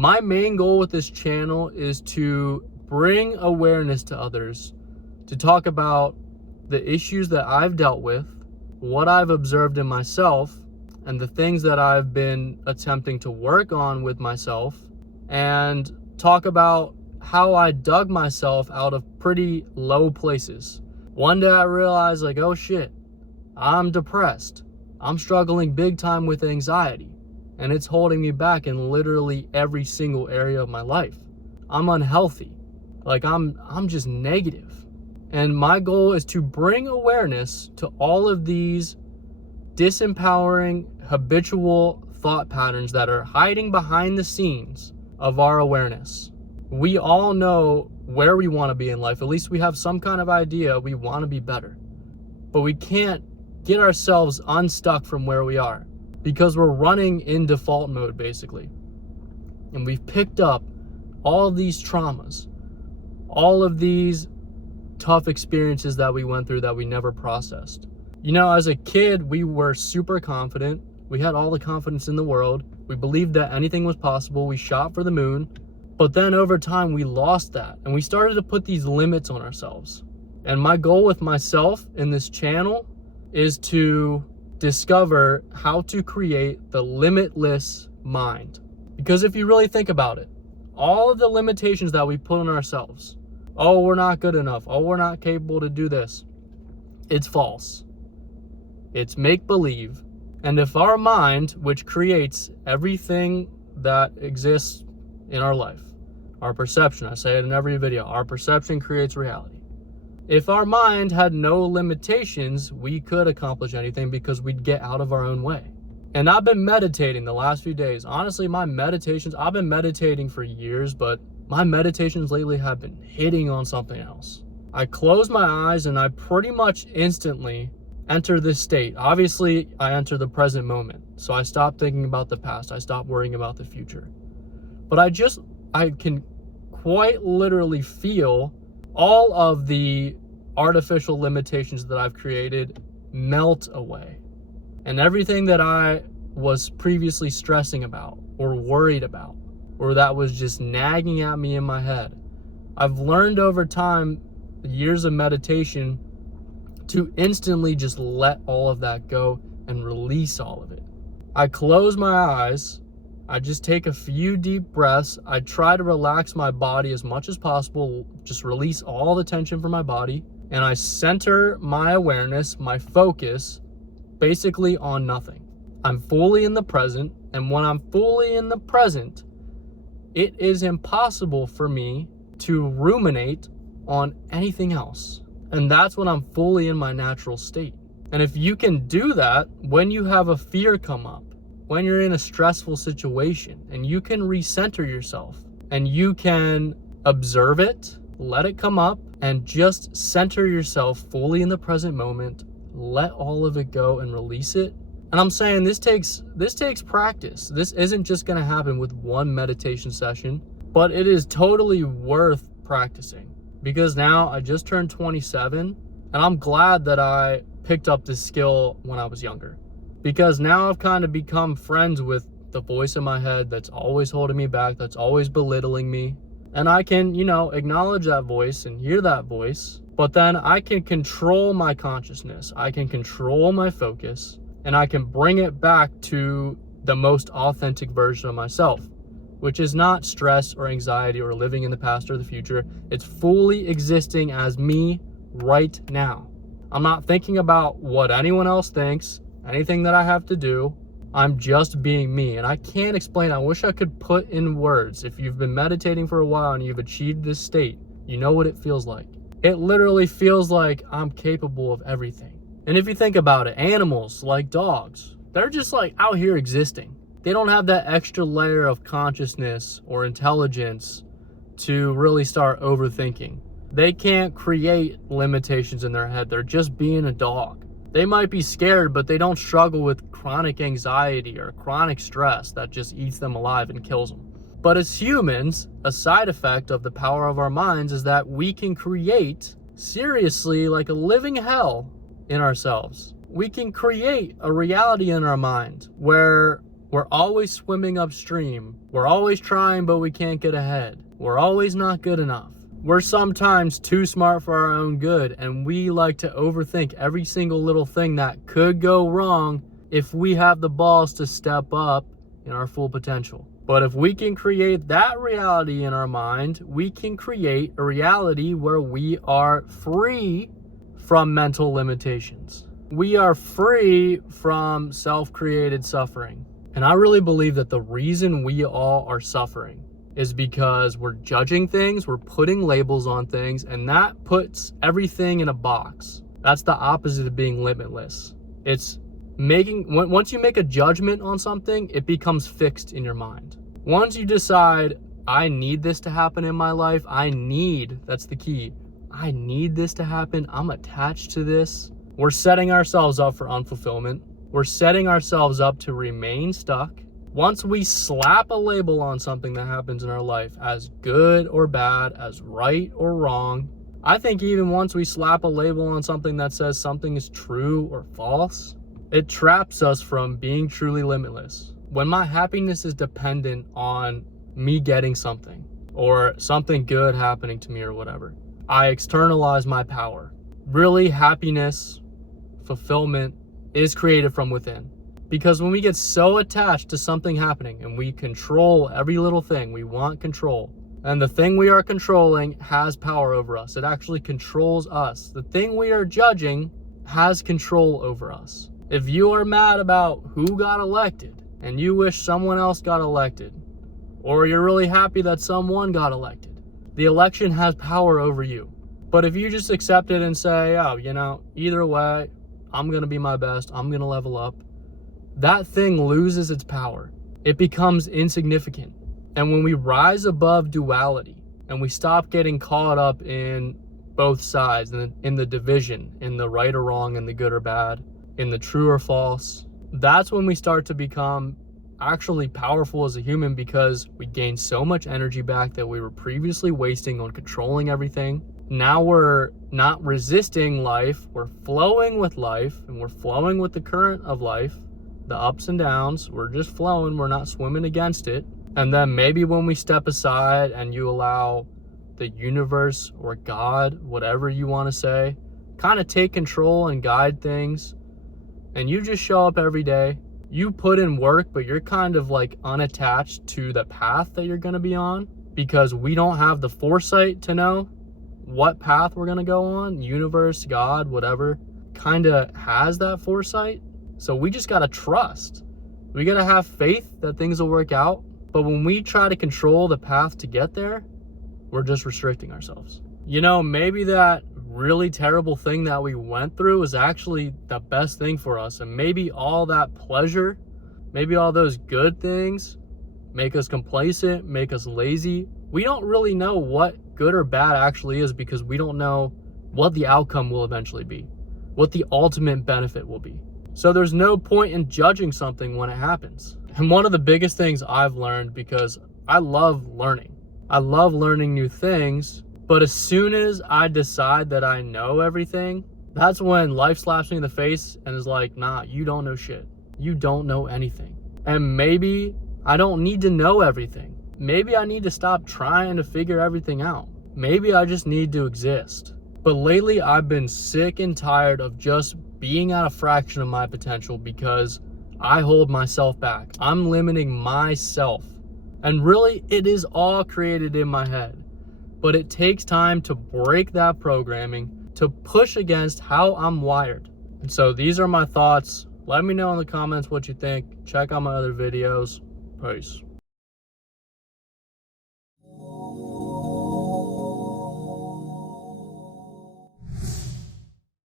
My main goal with this channel is to bring awareness to others, to talk about the issues that I've dealt with, what I've observed in myself, and the things that I've been attempting to work on with myself, and talk about how I dug myself out of pretty low places. One day I realized, like, oh shit, I'm depressed. I'm struggling big time with anxiety, and it's holding me back in literally every single area of my life. I'm unhealthy. Like, I'm just negative. And my goal is to bring awareness to all of these disempowering, habitual thought patterns that are hiding behind the scenes of our awareness. We all know where we want to be in life. At least we have some kind of idea we want to be better. But we can't get ourselves unstuck from where we are because we're running in default mode, basically. And we've picked up all of these traumas, all of these tough experiences that we went through that we never processed. You know, as a kid, we were super confident. We had all the confidence in the world. We believed that anything was possible. We shot for the moon. But then over time, we lost that. And we started to put these limits on ourselves. And my goal with myself in this channel is to discover how to create the limitless mind. Because if you really think about it, all of the limitations that we put on ourselves, oh, we're not good enough, oh, we're not capable to do this, it's false. It's make-believe. And if our mind, which creates everything that exists in our life, our perception, I say it in every video, our perception creates reality. If our mind had no limitations, we could accomplish anything because we'd get out of our own way. And I've been meditating the last few days. Honestly, my meditations, I've been meditating for years, but my meditations lately have been hitting on something else. I close my eyes and I pretty much instantly enter this state. Obviously, I enter the present moment. So I stop thinking about the past. I stop worrying about the future. But I can quite literally feel all of the artificial limitations that I've created melt away. And everything that I was previously stressing about or worried about, or that was just nagging at me in my head, I've learned over time, years of meditation, to instantly just let all of that go and release all of it. I close my eyes, I just take a few deep breaths, I try to relax my body as much as possible, just release all the tension from my body, and I center my awareness, my focus, basically on nothing. I'm fully in the present, and when I'm fully in the present, it is impossible for me to ruminate on anything else. And that's when I'm fully in my natural state. And if you can do that when you have a fear come up, when you're in a stressful situation, and you can recenter yourself, and you can observe it, let it come up, and just center yourself fully in the present moment, let all of it go and release it. And I'm saying this takes practice. This isn't just gonna happen with one meditation session, but it is totally worth practicing. Because now I just turned 27, and I'm glad that I picked up this skill when I was younger. Because now I've kind of become friends with the voice in my head that's always holding me back, that's always belittling me. And I can, acknowledge that voice and hear that voice, but then I can control my consciousness. I can control my focus, and I can bring it back to the most authentic version of myself, which is not stress or anxiety or living in the past or the future. It's fully existing as me right now. I'm not thinking about what anyone else thinks, anything that I have to do. I'm just being me, and I can't explain. I wish I could put in words. If you've been meditating for a while and you've achieved this state, you know what it feels like. It literally feels like I'm capable of everything. And if you think about it, animals like dogs, they're just like out here existing. They don't have that extra layer of consciousness or intelligence to really start overthinking. They can't create limitations in their head. They're just being a dog. They might be scared, but they don't struggle with chronic anxiety or chronic stress that just eats them alive and kills them. But as humans, a side effect of the power of our minds is that we can create, seriously, like a living hell in ourselves. We can create a reality in our mind where We're always swimming upstream. We're always trying, but we can't get ahead. We're always not good enough. We're sometimes too smart for our own good, and we like to overthink every single little thing that could go wrong if we have the balls to step up in our full potential. But if we can create that reality in our mind, we can create a reality where we are free from mental limitations. We are free from self-created suffering. And I really believe that the reason we all are suffering is because we're judging things, we're putting labels on things, and that puts everything in a box. That's the opposite of being limitless. It's once you make a judgment on something, it becomes fixed in your mind. Once you decide, I need this to happen in my life, that's the key. I need this to happen, I'm attached to this. We're setting ourselves up for unfulfillment. We're setting ourselves up to remain stuck. Once we slap a label on something that happens in our life as good or bad, as right or wrong, I think even once we slap a label on something that says something is true or false, it traps us from being truly limitless. When my happiness is dependent on me getting something or something good happening to me or whatever, I externalize my power. Really, happiness, fulfillment is created from within. Because when we get so attached to something happening and we control every little thing, we want control. And the thing we are controlling has power over us. It actually controls us. The thing we are judging has control over us. If you are mad about who got elected and you wish someone else got elected, or you're really happy that someone got elected, the election has power over you. But if you just accept it and say, oh, either way, I'm going to be my best, I'm going to level up, that thing loses its power. It becomes insignificant. And when we rise above duality and we stop getting caught up in both sides, in the division, in the right or wrong, in the good or bad, in the true or false, that's when we start to become actually powerful as a human, because we gain so much energy back that we were previously wasting on controlling everything. Now we're not resisting life, we're flowing with life, and we're flowing with the current of life, the ups and downs. We're just flowing, we're not swimming against it. And then maybe when we step aside and you allow the universe or God, whatever you want to say, kind of take control and guide things, and you just show up every day, you put in work, but you're kind of like unattached to the path that you're going to be on, because we don't have the foresight to know what path we're going to go on. Universe, God, whatever, kind of has that foresight. So we just got to trust. We got to have faith that things will work out. But when we try to control the path to get there, we're just restricting ourselves. Maybe that really terrible thing that we went through was actually the best thing for us. And maybe all that pleasure, maybe all those good things make us complacent, make us lazy. We don't really know what good or bad actually is, because we don't know what the outcome will eventually be, what the ultimate benefit will be. So there's no point in judging something when it happens. And one of the biggest things I've learned, because I love learning new things, but as soon as I decide that I know everything, that's when life slaps me in the face and is like, nah, you don't know shit. You don't know anything. And maybe I don't need to know everything. Maybe I need to stop trying to figure everything out. Maybe I just need to exist. But lately I've been sick and tired of just being at a fraction of my potential, because I hold myself back. I'm limiting myself. And really, it is all created in my head. But it takes time to break that programming, to push against how I'm wired. And so these are my thoughts. Let me know in the comments what you think. Check out my other videos. Peace.